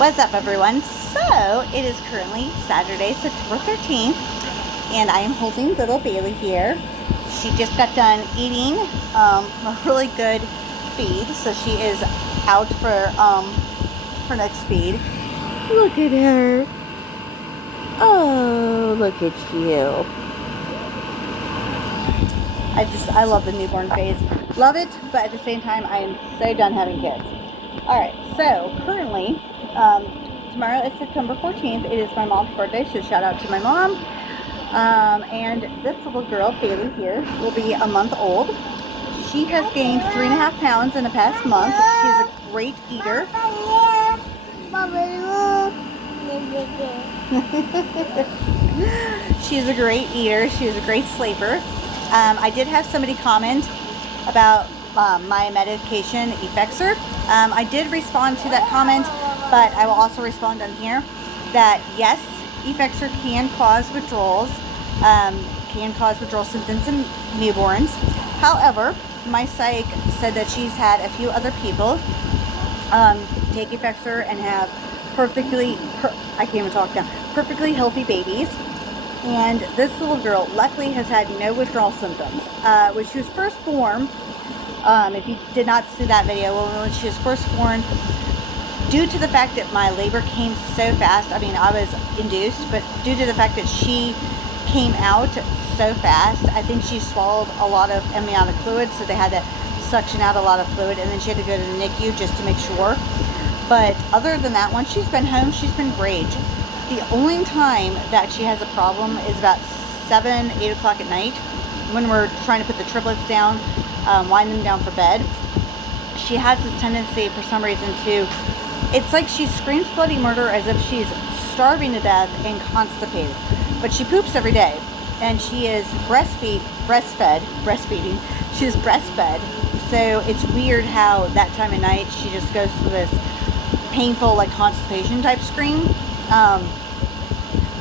What's up, everyone? So it is currently Saturday, September 13th, and I am holding little Bailey here. She just got done eating a really good feed, so she is out for her next feed. Look at her. Oh, look at you. I love the newborn phase. Love it, but at the same time, I am so done having kids. Alright, so currently, tomorrow is September 14th. It is my mom's birthday, so shout out to my mom. And this little girl, Bailey here, will be a month old. She has gained 3.5 pounds in the past month. She's a great eater. She's a great eater. She's a great sleeper. I did have somebody comment about my medication Effexor. I did respond to that comment, but I will also respond on here that yes, Effexor can cause withdrawals, can cause withdrawal symptoms in newborns. However, my psych said that she's had a few other people take Effexor and have perfectly healthy babies. And this little girl luckily has had no withdrawal symptoms. When she was first born, if you did not see that video, when she was first born, due to the fact that my labor came so fast, I mean, I was induced, but due to the fact that she came out so fast, I think she swallowed a lot of amniotic fluid, so they had to suction out a lot of fluid, and then she had to go to the NICU just to make sure. But other than that, once she's been home, she's been great. The only time that she has a problem is about 7, 8 o'clock at night when we're trying to put the triplets down, wind them down for bed. She has this tendency for some reason to, it's like she screams bloody murder as if she's starving to death and constipated. But she poops every day, and she is breastfeeding. She is breastfed. So it's weird how that time of night she just goes through this painful, like, constipation type scream.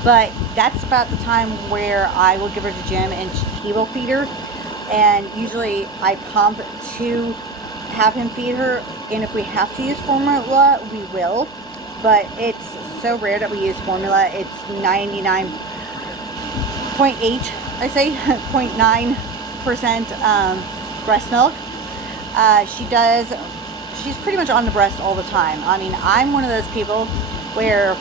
But that's about the time where I will give her to Jim and he will feed her. And usually I pump to have him feed her. And if we have to use formula, we will. But it's so rare that we use formula. It's 99.8, I say, 0.9% breast milk. She's pretty much on the breast all the time. I mean, I'm one of those people where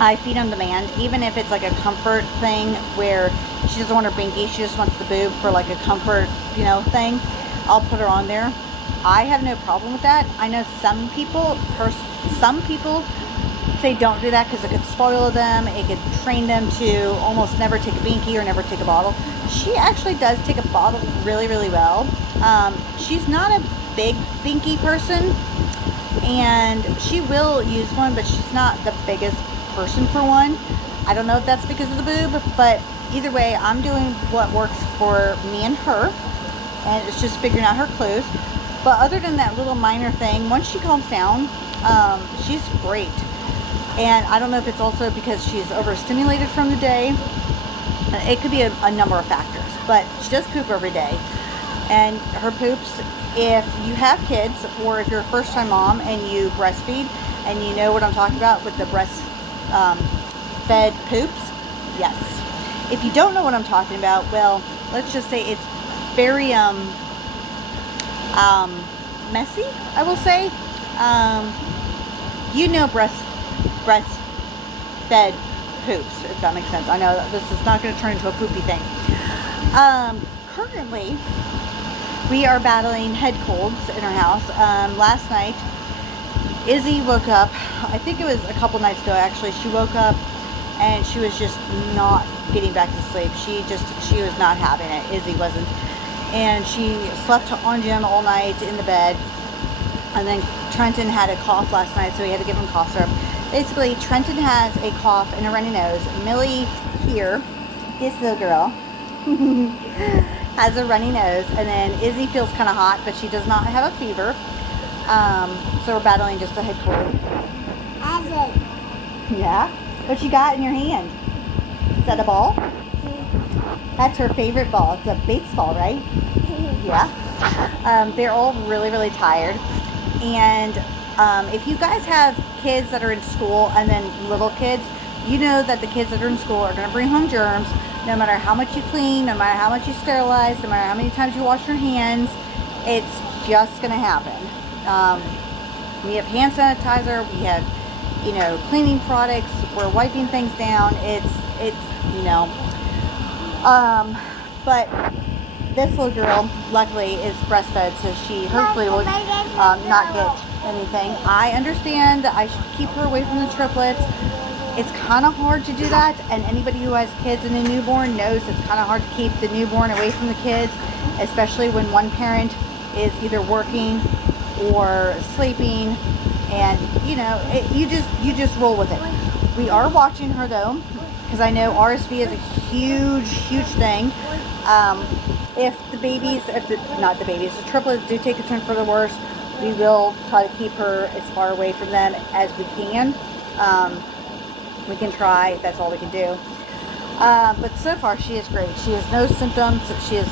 I feed on demand, even if it's like a comfort thing where she doesn't want her binky, she just wants the boob for like a comfort, thing. I'll put her on there. I have no problem with that. I know some people say don't do that because it could spoil them. It could train them to almost never take a binky or never take a bottle. She actually does take a bottle really, really well. She's not a big binky person, and she will use one, but she's not the biggest person for one. I don't know if that's because of the boob, but either way, I'm doing what works for me and her, and it's just figuring out her clues. But other than that little minor thing, once she calms down, she's great. And I don't know if it's also because she's overstimulated from the day. It could be a number of factors, but she does poop every day. And her poops, if you have kids or if you're a first-time mom and you breastfeed and you know what I'm talking about with the fed poops, yes. If you don't know what I'm talking about, well, let's just say it's very messy, I will say. Breastfed poops, if that makes sense. I know this is not going to turn into a poopy thing. Currently, we are battling head colds in our house. Last night, Izzy woke up, I think it was a couple nights ago actually, she woke up and she was just not getting back to sleep. She was not having it. Izzy wasn't. And she slept on Jim all night in the bed. And then Trenton had a cough last night, so we had to give him cough syrup. Basically, Trenton has a cough and a runny nose. Millie here, this little girl, has a runny nose. And then Izzy feels kind of hot, but she does not have a fever. So we're battling just a head cold. Yeah? What you got in your hand? Is that a ball? That's her favorite ball. It's a baseball, right? Yeah. They're all really, really tired. And If you guys have kids that are in school and then little kids, you know that the kids that are in school are going to bring home germs. No matter how much you clean, no matter how much you sterilize, no matter how many times you wash your hands, it's just going to happen. We have hand sanitizer, we have, you know, cleaning products, we're wiping things down. It's you know, but this little girl luckily is breastfed, so she hopefully will not get anything. I understand that I should keep her away from the triplets. It's kind of hard to do that, and anybody who has kids and a newborn knows it's kind of hard to keep the newborn away from the kids, especially when one parent is either working or sleeping, and you know, you just roll with it. We are watching her though, because I know RSV is a huge thing. If the triplets do take a turn for the worse, we will try to keep her as far away from them as we can. We can try, that's all we can do. But so far she is great. She has no symptoms. She is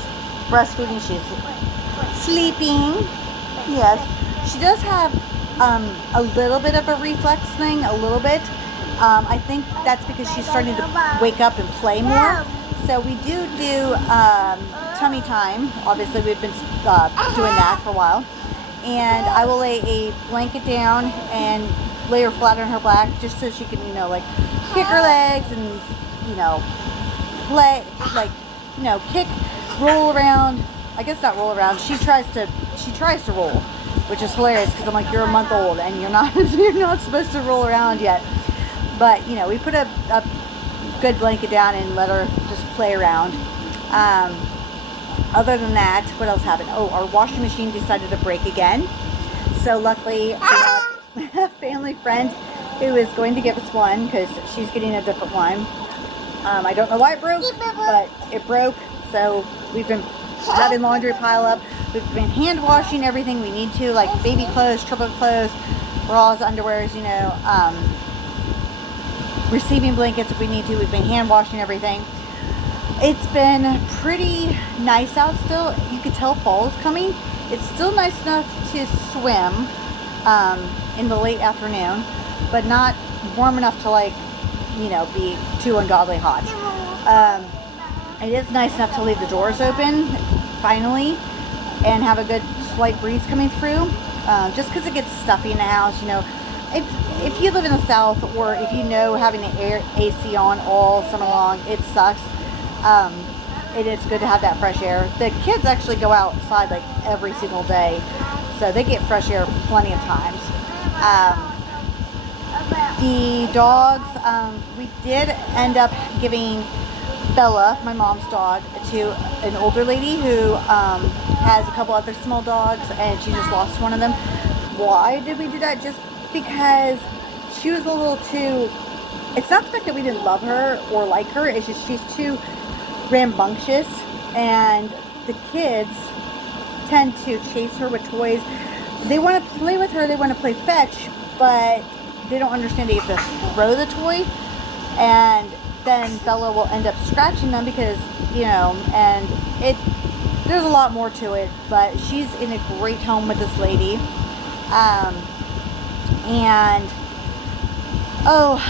breastfeeding. She's sleeping. Yes. She does have a little bit of a reflex thing, a little bit. I think that's because she's starting to wake up and play more. So we do tummy time. Obviously we've been doing that for a while. And I will lay a blanket down and lay her flat on her back just so she can, you know, like kick her legs and, you know, play, like, you know, kick, roll around. I guess not roll around. She tries to roll, which is hilarious because I'm like, you're a month old and you're not supposed to roll around yet. But, you know, we put a good blanket down and let her just play around. Other than that, what else happened? Oh, our washing machine decided to break again. So luckily, we have a family friend who is going to give us one because she's getting a different one. I don't know why it broke, but it broke. So we've been having laundry pile up. We've been hand washing everything we need to, like baby clothes, triplet clothes, bras, underwears, you know, receiving blankets if we need to. We've been hand washing everything. It's been pretty nice out still. You could tell fall is coming. It's still nice enough to swim in the late afternoon, but not warm enough to, like, you know, be too ungodly hot. It is nice enough to leave the doors open finally and have a good slight breeze coming through, just because it gets stuffy in the house. You know, if you live in the South, or if you know having the AC on all summer long, it sucks. It is good to have that fresh air. The kids actually go outside like every single day, so they get fresh air plenty of times. The dogs, we did end up giving Bella, my mom's dog, to an older lady who has a couple other small dogs, and she just lost one of them. Why did we do that? Just because she was a little too, it's not the fact that we didn't love her or like her, it's just she's too rambunctious, and the kids tend to chase her with toys. They want to play with her, they want to play fetch, but they don't understand that you have to throw the toy, and then Bella will end up scratching them because, you know, and there's a lot more to it, but she's in a great home with this lady. And oh,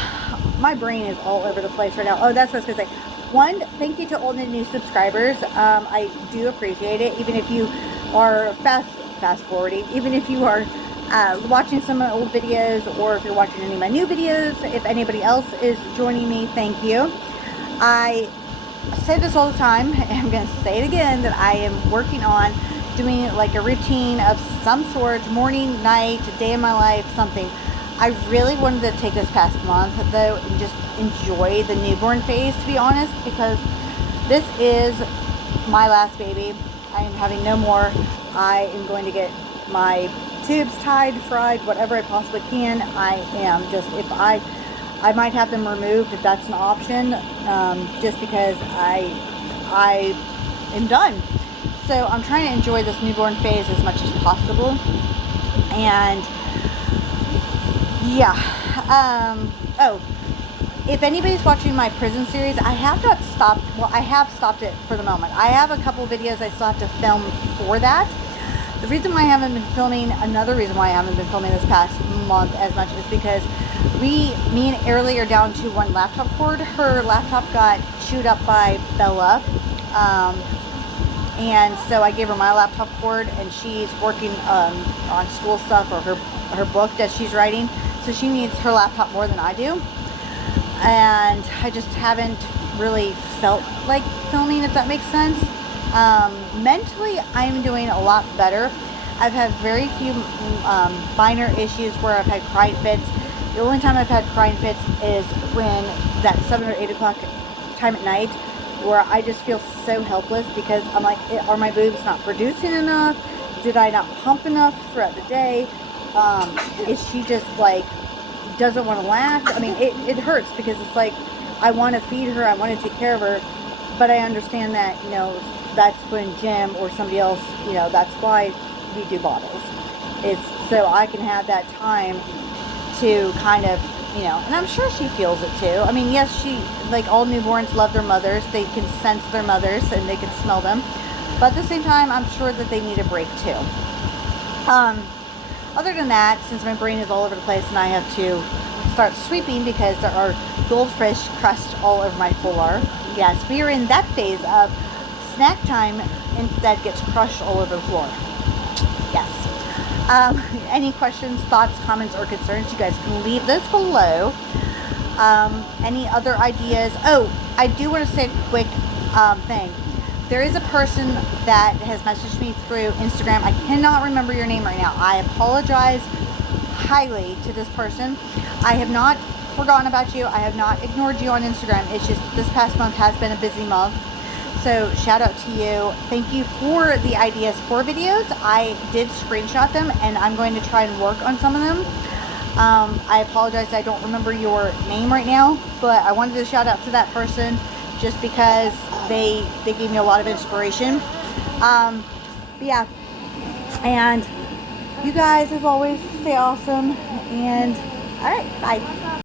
my brain is all over the place right now. Oh, that's what I was going to say. One, thank you to old and new subscribers. I do appreciate it, even if you are fast forwarding, even if you are watching some of my old videos, or if you're watching any of my new videos. If anybody else is joining me, thank you. I say this all the time, and I'm going to say it again, that I am working on doing like a routine of some sort, morning, night, day of my life, something. I really wanted to take this past month though and just enjoy the newborn phase, to be honest, because this is my last baby. I am having no more. I am going to get my tubes tied, fried, whatever I possibly can. I am just, if I might have them removed if that's an option, just because I am done. So I'm trying to enjoy this newborn phase as much as possible. And yeah, oh, if anybody's watching my prison series, I have not stopped, well, I have stopped it for the moment. I have a couple videos I still have to film for that, The reason why I haven't been filming, another reason why I haven't been filming this past month as much is because me and Airly are down to one laptop cord. Her laptop got chewed up by Bella. And so I gave her my laptop cord, and she's working on school stuff or her book that she's writing. So she needs her laptop more than I do. And I just haven't really felt like filming, if that makes sense. Mentally, I'm doing a lot better. I've had very few minor issues where I've had crying fits. The only time I've had crying fits is when that 7 or 8 o'clock time at night, where I just feel so helpless because I'm like, are my boobs not producing enough? Did I not pump enough throughout the day? Is she just like doesn't want to latch? I mean, it hurts because it's like I want to feed her, I want to take care of her, but I understand that, you know, that's when Jim or somebody else, you know, that's why we do bottles. It's so I can have that time to kind of, you know, and I'm sure she feels it too. I mean, yes, she, like all newborns love their mothers. They can sense their mothers and they can smell them. But at the same time, I'm sure that they need a break too. Other than that, since my brain is all over the place and I have to start sweeping because there are goldfish crushed all over my floor. Yes, we are in that phase of snack time instead gets crushed all over the floor. Yes. Any questions, thoughts, comments, or concerns, you guys can leave those below. Any other ideas? Oh, I do want to say a quick thing. There is a person that has messaged me through Instagram. I cannot remember your name right now. I apologize highly to this person. I have not forgotten about you. I have not ignored you on Instagram. It's just this past month has been a busy month. So shout out to you. Thank you for the ideas for videos. I did screenshot them and I'm going to try and work on some of them. I apologize, I don't remember your name right now, but I wanted to shout out to that person just because they gave me a lot of inspiration. But yeah, and you guys, as always, stay awesome, and all right, bye.